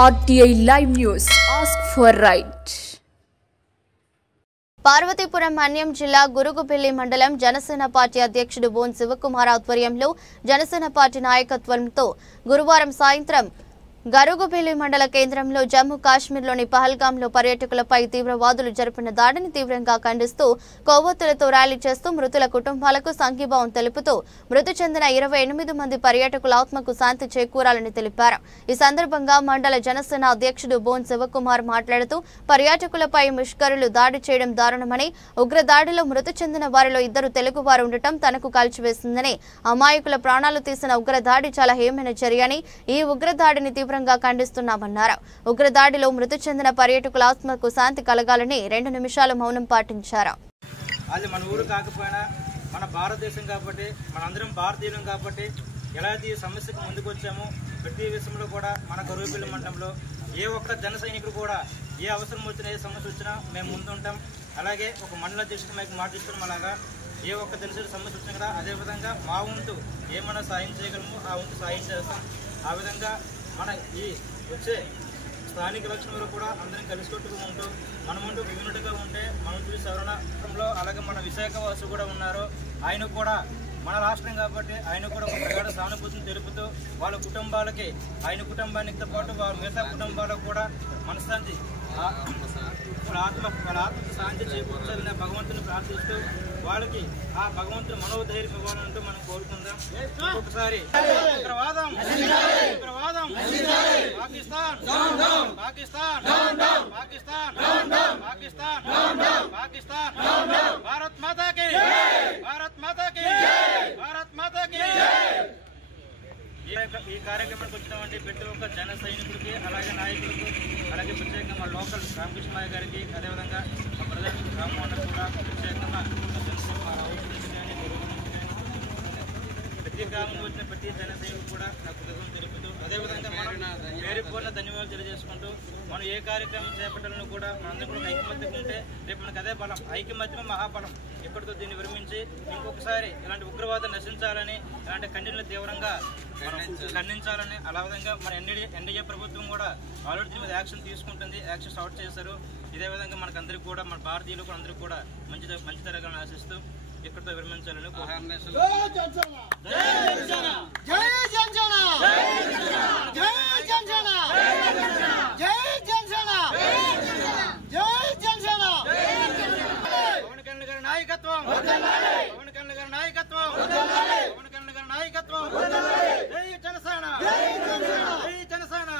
RTI Live News. Ask for right. Parvathipuram Manyam జిల్లా గురుగుపల్లి మండలం Janasena party అధ్యక్షుడు బోన్ శివకుమార్ ఆధ్వర్యంలో జనసేన పార్టీ నాయకత్వంతో గురువారం సాయంత్రం గరుగుపల్లి మండల కేంద్రంలో జమ్మూ కాశ్మీర్లోని పహల్గాంలో పర్యాటకులపై తీవ్రవాదులు జరిపిన దాడిని తీవ్రంగా ఖండిస్తూ కొవ్వొత్తులతో ర్యాలీ చేస్తూ మృతుల కుటుంబాలకు సంఘీభావం తెలుపుతూ మృతి చెందిన 28 మంది పర్యాటకుల ఆత్మకు శాంతి చేకూరాలని తెలిపారు. ఈ సందర్భంగా మండల జనసేన అధ్యక్షుడు బోన్ శివకుమార్ మాట్లాడుతూ పర్యాటకులపై ముష్కరులు దాడి చేయడం దారుణమని, ఉగ్ర దాడిలో మృతి చెందిన వారిలో 2 తెలుగువారు ఉండటం తనకు కలిచివేసిందని, అమాయకుల ప్రాణాలు తీసిన ఉగ్ర దాడి చాలా హేయమైన చర్యని, ఈ ఉగ్ర దాడిని తీవ్రంగా ఖండిస్తున్నామన్నారు. ఉగ్రదాడిలో మృతి చెందిన పర్యాటకుల ఆత్మకు శాంతి కలగాలని 2 నిమిషాలు మౌనం పాటించారు. అది మన ఊరు కాకపోయినా మన భారతదేశం కాబట్టి మనందరం భారతీయులం కాబట్టి ఎలాంటి సమస్యకు ముందుకు వచ్చామో ప్రతి విషయంలో కూడా మన గరుగుపల్లి మండలంలో ఏ ఒక్క జన సైనికుడు కూడా ఏ అవసరం వచ్చినా ఏ సమస్య వచ్చినా మేము ముందుంటాం. అలాగే ఒక మండల అధ్యక్షుడు మీకు మాటిస్తున్నాం. అలాగా ఏ ఒక్క జనసేన సమస్య వచ్చినా కూడా అదేవిధంగా మా వంతు ఏమైనా సాయం చేయగలము ఆ వంతు సాయం చేస్తాం. ఆ విధంగా మన ఈ వచ్చే స్థానిక ఎలక్షన్లో కూడా అందరం కలిసికట్టుగా ఉంటూ మనమంటూ విఘ్నుడిగా ఉంటే మనం చూసి సవరణలో అలాగే మన విశాఖ వాసు కూడా ఉన్నారు. ఆయన కూడా మన రాష్ట్రం కాబట్టి ఆయన కూడా ఒక ప్రగాఢ సానుభూతిని తెలుపుతూ వాళ్ళ కుటుంబాలకి ఆయన కుటుంబానికితో పాటు వాళ్ళ మిగతా కుటుంబాలకు కూడా మనశ్శాంతి వాళ్ళ ఆత్మకు శాంతి చేకూర్చాలని భగవంతుని ప్రార్థిస్తూ వాళ్ళకి ఆ భగవంతుని మనోధైర్యం ఇవ్వాలంటూ మనం కోరుకుందాం. ఒకసారి ఉగ్రవాదం ఉగ్రవాదం పాకిస్తాన్ పాకిస్తాన్ పాకిస్తాన్ పాకిస్తాన్ పాకిస్తాన్ భారత్ మాతాకి భారత్ మాతాకి భారత్ మాతాకి. ఈ కార్యక్రమానికి వచ్చినటువంటి ప్రతి ఒక్క జన సైనికుడికి అలాగే నాయకులకు అలాగే ప్రత్యేకంగా మా లోకల్ రామకృష్ణయ్య గారికి అదేవిధంగా మా ప్రజల రామ్మోహన్ కూడా ప్రత్యేకంగా ప్రతి గ్రామంలో వచ్చిన ప్రతి జన సైనికుడు కూడా నాకు కృతజ్ఞతలు తెలుపుతూ అదేవిధంగా మనం పేరుపూర్ణ ధన్యవాదాలు తెలియజేసుకుంటూ మనం ఏ కార్యక్రమం చేపట్టాలని కూడా మనందరూ కూడా ఐకమత్యంగా ఉంటే రేపు మనకు అదే బలం, ఐకమత్యమే మహాబలం. ఇక్కడితో దీన్ని విరమించి ఇంకొకసారి ఇలాంటి ఉగ్రవాదం నశించాలని ఇలాంటి ఖండనలు తీవ్రంగా మనం ఖండించాలని అలా విధంగా మన ఎన్డీఏ ప్రభుత్వం కూడా ఆల్రెడీ దీని మీద యాక్షన్ తీసుకుంటుంది, యాక్షన్ స్టార్ట్ చేశారు. ఇదే విధంగా మనకందరికీ కూడా మన భారతీయులకు అందరికీ కూడా మంచి జరగాలని ఆశిస్తూ ఇక్కడితో విరమించాలని పవన్ కళ్యాణ్ గారి నాయకత్వం పవన్ కళ్యాణ్ గారి నాయకత్వం పవన్ కళ్యాణ్ గారి నాయకత్వం. జై జనసేన జై జనసేన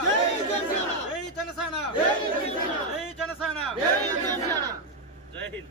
జై జనసేన జై జనసేన జై హింద్.